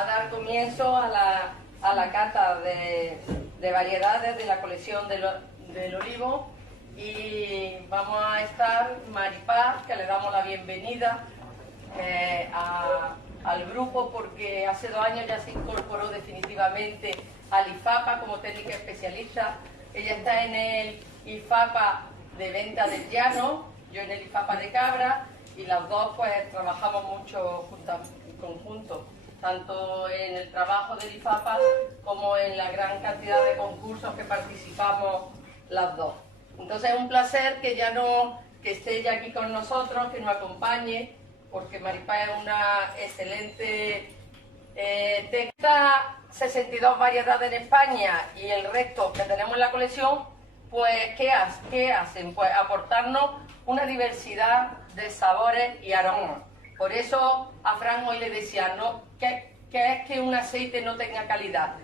a dar comienzo a la cata de variedades de la colección del olivo, y vamos a estar Maripaz, que le damos la bienvenida al grupo, porque hace 2 años ya se incorporó definitivamente al IFAPA como técnica especialista. Ella está en el IFAPA de Venta del Llano, yo en el IFAPA de Cabra, y las dos pues trabajamos mucho en conjunto, tanto en el trabajo del IFAPA como en la gran cantidad de concursos que participamos las dos. Entonces es un placer que esté ella aquí con nosotros, que nos acompañe, porque Maripaz es una excelente técnica. 62 variedades en España y el resto que tenemos en la colección, pues ¿qué hacen? Pues aportarnos una diversidad de sabores y aromas. Por eso a Fran hoy le decía, ¿qué es que un aceite no tenga calidad?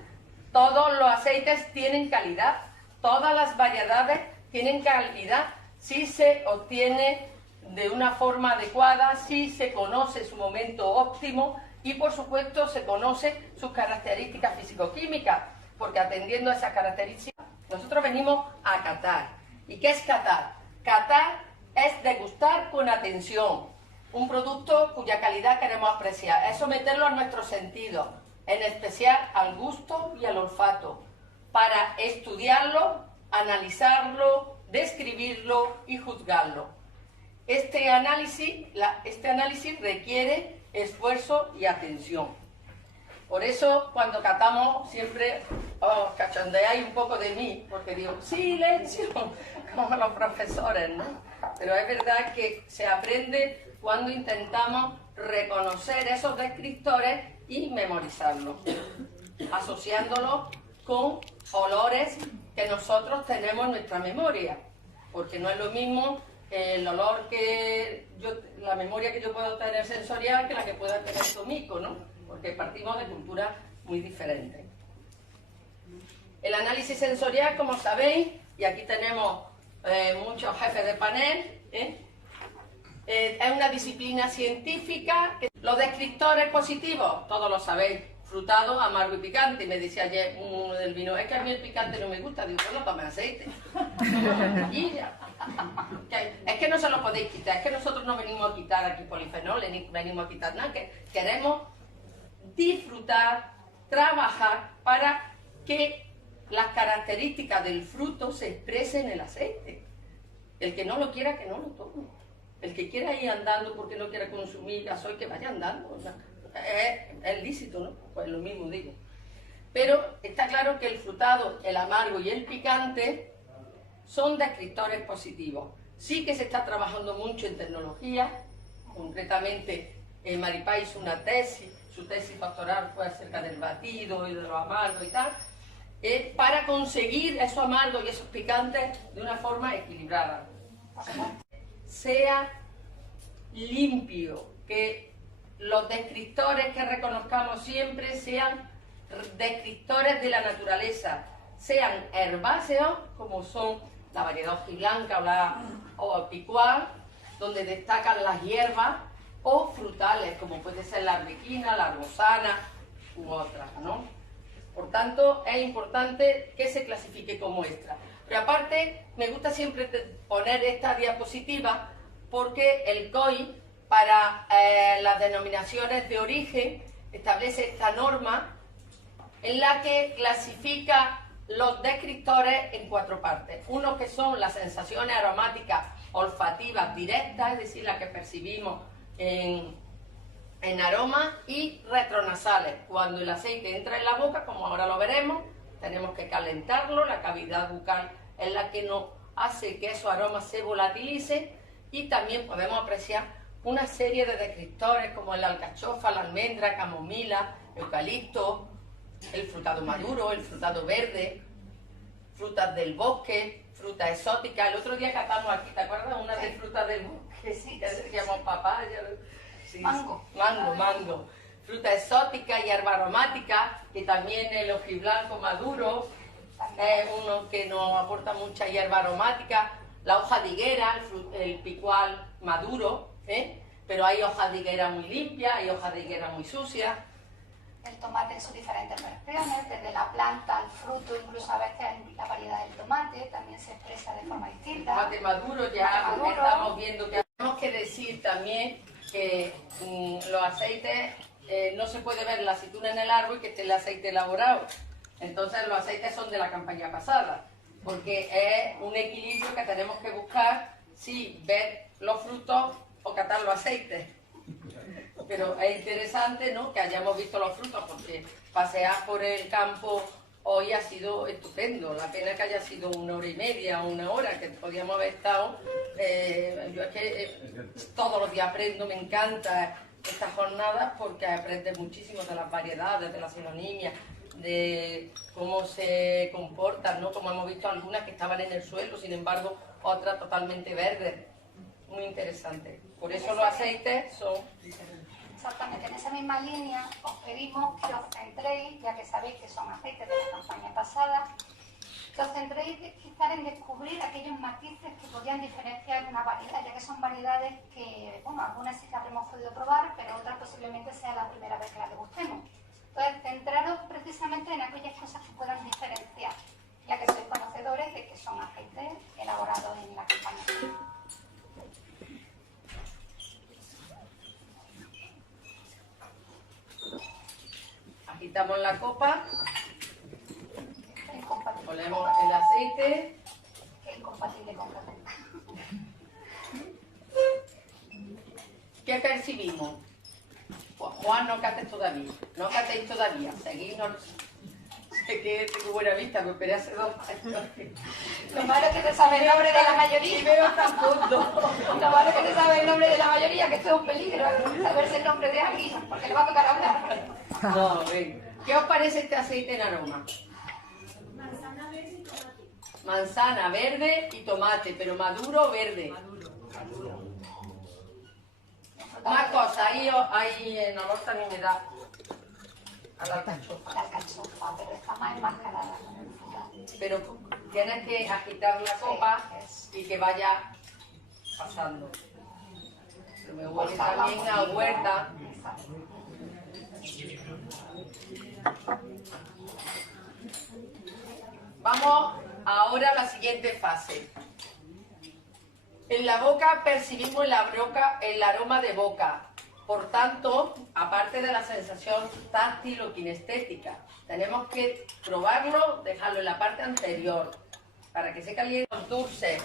Todos los aceites tienen calidad, todas las variedades tienen calidad, si se obtiene de una forma adecuada, si se conoce su momento óptimo y por supuesto se conoce sus características físico-químicas, porque atendiendo a esas características nosotros venimos a catar. ¿Y qué es catar? Catar es degustar con atención un producto cuya calidad queremos apreciar, es someterlo a nuestros sentidos, en especial al gusto y al olfato, para estudiarlo, analizarlo, describirlo y juzgarlo. Este análisis requiere esfuerzo y atención. Por eso, cuando catamos, siempre os cachondeáis un poco de mí, porque digo, silencio, como los profesores, ¿no? Pero es verdad que se aprende cuando intentamos reconocer esos descriptores y memorizarlos, asociándolos con olores que nosotros tenemos en nuestra memoria, porque no es lo mismo el olor la memoria que yo puedo tener sensorial que la que pueda tener Tomico, ¿no? Porque partimos de culturas muy diferentes. El análisis sensorial, como sabéis, y aquí tenemos muchos jefes de panel, es una disciplina científica. Los descriptores positivos, todos lo sabéis, frutado, amargo y picante. Y me decía ayer uno del vino, es que a mí el picante no me gusta. Digo, pues no tome aceite. Es que no se lo podéis quitar, es que nosotros no venimos a quitar aquí polifenoles, ni venimos a quitar nada, que queremos disfrutar, trabajar para que las características del fruto se expresen en el aceite. El que no lo quiera, que no lo tome. El que quiera ir andando porque no quiera consumir gasoil, que vaya andando. O sea, es lícito, ¿no? Pues lo mismo digo. Pero está claro que el frutado, el amargo y el picante son descriptores positivos. Sí que se está trabajando mucho en tecnología, concretamente Maripaz hizo una tesis, su tesis doctoral fue acerca del batido y de lo amargo y tal, para conseguir esos amargos y esos picantes de una forma equilibrada. Sea limpio, que los descriptores que reconozcamos siempre sean descriptores de la naturaleza, sean herbáceos, como son la variedad hojiblanca o picual, donde destacan las hierbas, o frutales, como puede ser la arbequina, la rosana u otras, ¿no? Por tanto, es importante que se clasifique como extra. Pero aparte, me gusta siempre poner esta diapositiva porque el COI, para las denominaciones de origen, establece esta norma en la que clasifica los descriptores en 4 partes. Uno que son las sensaciones aromáticas olfativas directas, es decir, las que percibimos en aroma, y retronasales. Cuando el aceite entra en la boca, como ahora lo veremos, tenemos que calentarlo, la cavidad bucal es la que nos hace que esos aromas se volatilicen, y también podemos apreciar una serie de descriptores como la alcachofa, la almendra, camomila, eucalipto, el frutado maduro, el frutado verde, frutas del bosque, frutas exóticas. El otro día catamos aquí, ¿te acuerdas? Una de frutas del bosque, sí, que decíamos papaya, sí, mango. Fruta exótica, hierba aromática, que también el hojiblanco maduro es uno que nos aporta mucha hierba aromática. La hoja de higuera, el picual maduro, pero hay hojas de higuera muy limpias, hay hojas de higuera muy sucias. el tomate en sus diferentes versiones, desde la planta al fruto, incluso a veces la variedad del tomate también se expresa de forma distinta. Tomate maduro ya Maduro. estamos viendo que tenemos que decir también que los aceites, no se puede ver la aceituna en el árbol que esté el aceite elaborado. Entonces los aceites son de la campaña pasada, porque es un equilibrio que tenemos que buscar, sí, ver los frutos o catar los aceites. Pero es interesante, ¿no?, que hayamos visto los frutos, porque pasear por el campo hoy ha sido estupendo. La pena que haya sido 1 hora y media o 1 hora, que podíamos haber estado. Yo es que todos los días aprendo, me encanta estas jornadas porque aprendes muchísimo de las variedades, de la sinonimia, de cómo se comportan, ¿no? Como hemos visto algunas que estaban en el suelo, sin embargo, otras totalmente verdes. Muy interesante. Por eso los aceites son diferentes. Exactamente, en esa misma línea os pedimos que os centréis, ya que sabéis que son aceites de la campaña pasada, que os centréis quizás en descubrir aquellos matices que podrían diferenciar una variedad, ya que son variedades que, bueno, algunas sí que habremos podido probar, pero otras posiblemente sea la primera vez que las degustemos. Entonces, centraros precisamente en aquellas cosas que puedan diferenciar, ya que sois conocedores de que son aceites elaborados en la campaña. Agitamos la copa, ponemos el aceite. Es incompatible con café. ¿Qué percibimos? Pues Juan, no cates todavía, no catéis todavía, seguidnos. Sé que tengo buena vista, me esperé hace 2 años. Lo malo es que te sabe el nombre de la mayoría. Y veo tan fondo. Lo malo es que te sabe el nombre de la mayoría, que esto es un peligro, saberse el nombre de alguien, porque le va a tocar hablar. No, ven. ¿Qué os parece este aceite en aroma? Manzana verde y tomate. Manzana verde y tomate, pero maduro o verde. Más cosas, ahí en olor también me da a la alcachofa. La alcachofa, pero está más enmascarada. Pero tienes que agitar la copa y que vaya pasando. Pero me huele también a huerta. Vamos ahora a la siguiente fase. En la boca percibimos el aroma de boca. Por tanto, aparte de la sensación táctil o kinestética, tenemos que probarlo, dejarlo en la parte anterior para que se caliente. Los dulces.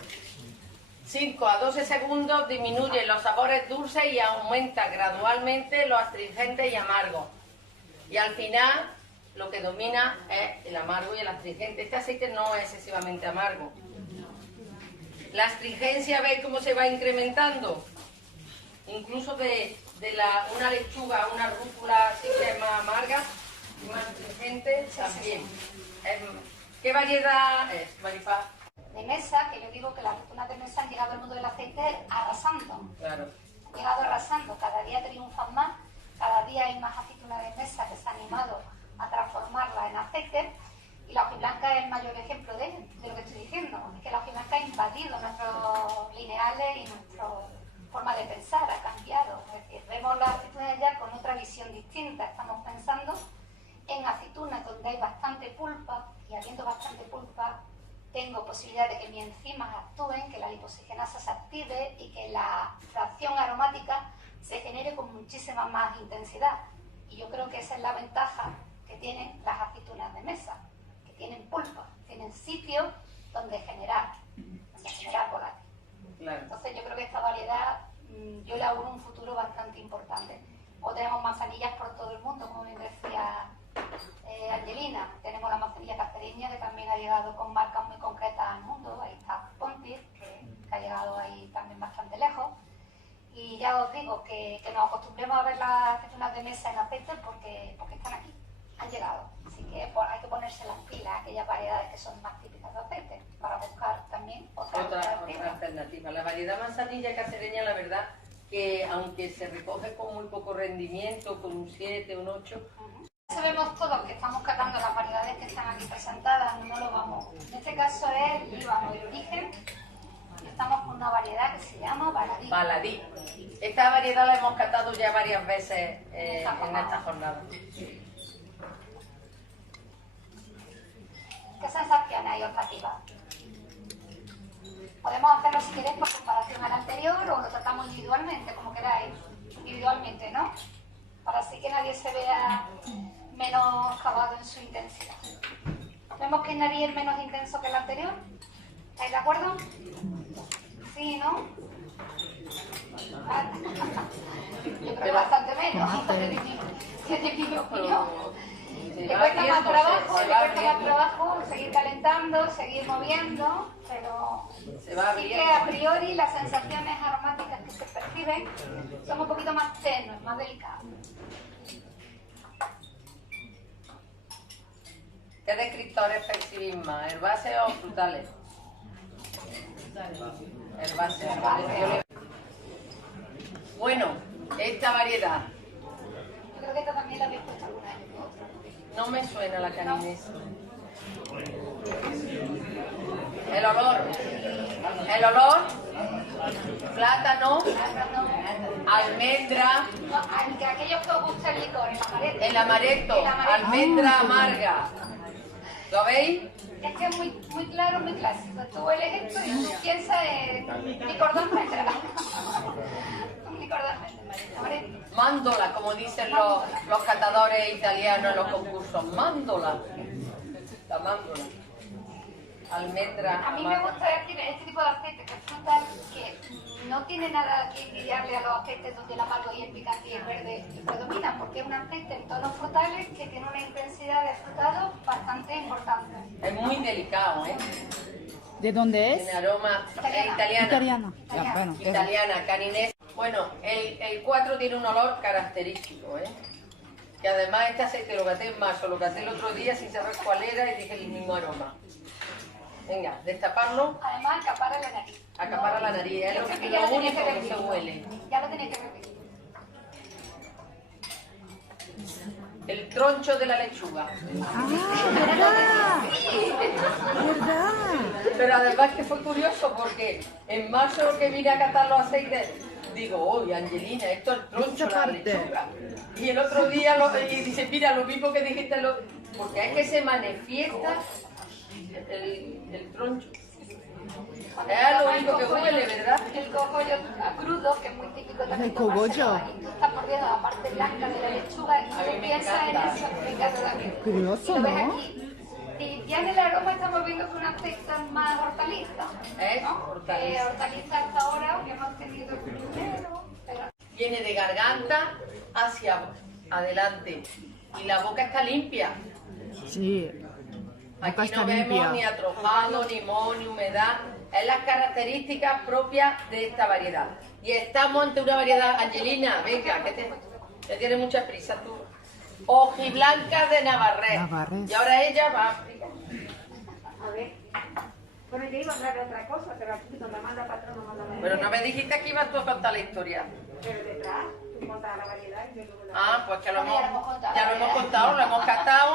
5 a 12 segundos disminuyen los sabores dulces y aumenta gradualmente los astringentes y amargos. Y al final, lo que domina es el amargo y el astringente. Este aceite no es excesivamente amargo. La astringencia, ¿veis cómo se va incrementando? Incluso de una lechuga, una rúcula así que es más amarga, más astringente también. ¿Qué variedad es, Marifá? De mesa, que yo digo que las aceitunas de mesa han llegado al mundo del aceite arrasando. Claro. Han llegado arrasando, cada día triunfan más, cada día hay más aceitunas de mesa que se han animado a transformarla en aceite. Y la hojiblanca es el mayor ejemplo de lo que estoy diciendo. Es que la hojiblanca ha invadido nuestros lineales y nuestra forma de pensar, ha cambiado. Es decir, vemos las aceitunas ya con otra visión distinta. Estamos pensando en aceitunas donde hay bastante pulpa, y habiendo bastante pulpa, tengo posibilidad de que mis enzimas actúen, que la lipoxigenasa se active y que la fracción aromática se genere con muchísima más intensidad. Y yo creo que esa es la ventaja que tienen las aceitunas de mesa. Tienen pulpa, tienen sitio donde generar volátil. Claro. Entonces yo creo que esta variedad, yo le auguro un futuro bastante importante. O tenemos manzanillas por todo el mundo, como bien decía Angelina. Tenemos la manzanilla cacereña, que también ha llegado con marcas muy concretas al mundo. Ahí está Pontis, que ha llegado ahí también bastante lejos. Y ya os digo que nos acostumbremos a ver las aceitunas de mesa en aceite porque están aquí, han llegado. Así que hay que ponerse las pilas, aquellas variedades que son más típicas de aceite, para buscar también otra alternativa. La variedad manzanilla cacereña, la verdad, que aunque se recoge con muy poco rendimiento, con un 7, un 8... Sabemos todos que estamos catando las variedades que están aquí presentadas, no lo vamos. En este caso es el Líbano, el origen. Estamos con una variedad que se llama Baladí. Baladí. Esta variedad la hemos catado ya varias veces en esta jornada. buena y olfativa. Podemos hacerlo si queréis por comparación al anterior o lo tratamos individualmente, como queráis. Individualmente, ¿no? Para así que nadie se vea menos acabado en su intensidad. ¿Vemos que el nariz es menos intenso que el anterior? ¿Estáis de acuerdo? Sí, ¿no? Yo creo que bastante menos, desde mi opinión. Le cuesta más trabajo seguir calentando, seguir moviendo, pero sí que a priori las sensaciones aromáticas que se perciben son un poquito más tenues, más delicadas. ¿Qué descriptores percibís más, herbáceos o frutales? Herbáceos. Bueno, esta variedad. Yo creo que esta también la habéis puesto alguna vez. No me suena la caninés. El olor, plátano, almendra, Que aquellos que os gusta el licor, el amaretto, almendra amarga. ¿Lo veis? Es que es muy claro, muy clásico. Tú eliges esto y tú piensas en licor de almendra. Un licor de almendra. Mándola, como dicen los catadores italianos en los concursos. Mándola. La mándola. Almendra. A mí me gusta decir este tipo de aceite que es frutal, que no tiene nada que envidiarle a los aceites donde el amargo y el picante y el verde predominan, porque es un aceite en tonos frutales que tiene una intensidad de frutado bastante importante. Es muy delicado, ¿eh? ¿De dónde es? Tiene aroma italiana. Italiana. Ya, bueno, Italiana, caninés. Bueno, el 4 tiene un olor característico, ¿eh? Que además este aceite lo caté en marzo, lo caté el otro día sin saber cuál era y dije el mismo aroma. Venga, destaparlo. Además, acapara la nariz. Acapara la nariz, es lo único que se huele. Ya lo tenéis que repetir. El troncho de la lechuga. ¿Verdad? Pero además que fue curioso porque en marzo que vine a catar los aceites, digo, oye Angelina, esto es el troncho de la lechuga. Y el otro día y dice, mira, lo mismo que dijiste, porque es que se manifiesta el troncho. Es lo único que huele, ¿verdad? El cogollo crudo, que es muy típico también. ¿El cogollo? Y tú estás mordiendo la parte blanca de la lechuga y tú piensas en eso, me encanta también. Curioso, Y lo ves ¿no? aquí. Y ya en el aroma estamos viendo que un aspecto más hortaliza. ¿No? Hortaliza. Hortaliza hasta ahora, que hemos tenido el primero, pero... Viene de garganta hacia adelante. Y la boca está limpia. Sí. Aquí no vemos ni atrofado, ni moho, ni humedad. Es las características propias de esta variedad. Y estamos ante una variedad, Angelina, venga, que te tiene mucha prisa tú. Hojiblanca de Navarrés. Y ahora ella va a explicar. A ver. Bueno, yo iba a hablar de otra cosa, pero aquí donde manda patrón no manda Pero no me dijiste que ibas tú a contar la historia. Pero detrás, tú contas la variedad y yo luego la... Ah, pues que Ya lo hemos contado. lo hemos catado.